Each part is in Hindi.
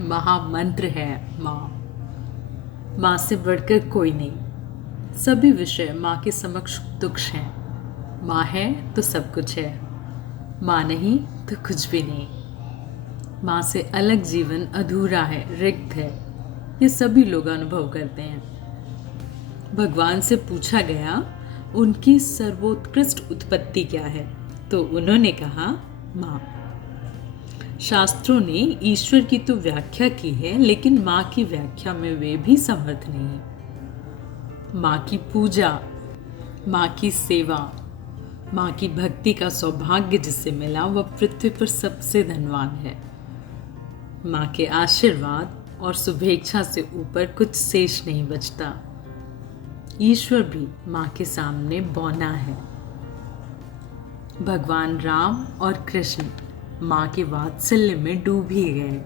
महामंत्र है माँ। माँ से बढ़कर कोई नहीं। सभी विषय माँ के समक्ष तुच्छ हैं। माँ है तो सब कुछ है, माँ नहीं तो कुछ भी नहीं। माँ से अलग जीवन अधूरा है, रिक्त है। ये सभी लोग अनुभव करते हैं। भगवान से पूछा गया उनकी सर्वोत्कृष्ट उत्पत्ति क्या है, तो उन्होंने कहा माँ। शास्त्रों ने ईश्वर की तो व्याख्या की है, लेकिन माँ की व्याख्या में वे भी समर्थ नहीं। माँ की पूजा, माँ की सेवा, माँ की भक्ति का सौभाग्य जिसे मिला वह पृथ्वी पर सबसे धनवान है। माँ के आशीर्वाद और शुभेच्छा से ऊपर कुछ शेष नहीं बचता। ईश्वर भी माँ के सामने बौना है। भगवान राम और कृष्ण माँ के वात्सल्य में डूब ही गए।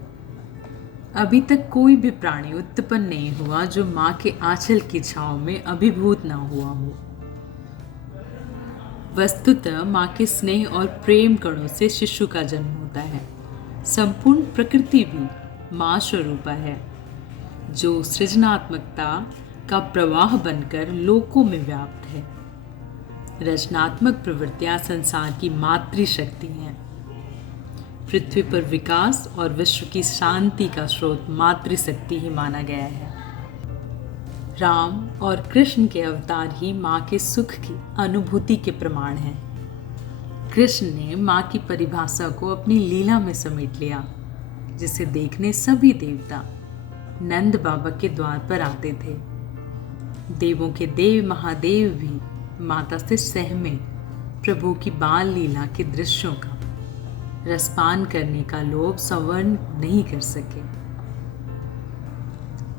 अभी तक कोई भी प्राणी उत्पन्न नहीं हुआ जो माँ के आंचल की छांव में अभिभूत ना हुआ हो। वस्तुतः माँ के स्नेह और प्रेम कणों से शिशु का जन्म होता है। संपूर्ण प्रकृति भी माँ स्वरूपा है, जो सृजनात्मकता का प्रवाह बनकर लोकों में व्याप्त है। रचनात्मक प्रवृत्तियां संसार की मातृशक्ति हैं। पृथ्वी पर विकास और विश्व की शांति का स्रोत मातृशक्ति ही माना गया है। राम और कृष्ण के अवतार ही माँ के सुख की अनुभूति के प्रमाण हैं। कृष्ण ने माँ की परिभाषा को अपनी लीला में समेट लिया, जिसे देखने सभी देवता नंद बाबा के द्वार पर आते थे। देवों के देव महादेव भी माता से सहमे प्रभु की बाल लीला के दृश्यों का रसपान करने का लोभ संवरण नहीं कर सके।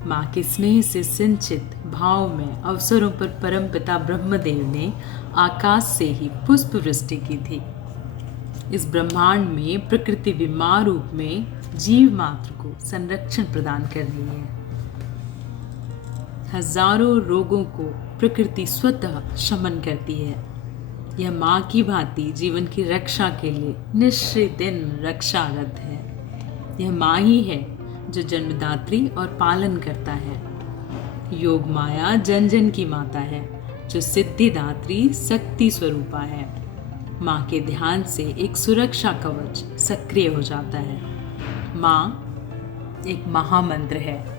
माँ के स्नेह से सिंचित भाव में अवसरों पर परमपिता ब्रह्मदेव ने आकाश से ही पुष्प वृष्टि की थी। इस ब्रह्मांड में प्रकृति भी माँ रूप में जीव मात्र को संरक्षण प्रदान कर रही है। हजारों रोगों को प्रकृति स्वतः शमन करती है। यह माँ की भांति जीवन की रक्षा के लिए निश्चित दिन रक्षारत है। यह माँ ही है जो जन्मदात्री और पालन करता है। योग माया जन जन की माता है, जो सिद्धिदात्री शक्ति स्वरूपा है। माँ के ध्यान से एक सुरक्षा कवच सक्रिय हो जाता है। माँ एक महामंत्र है।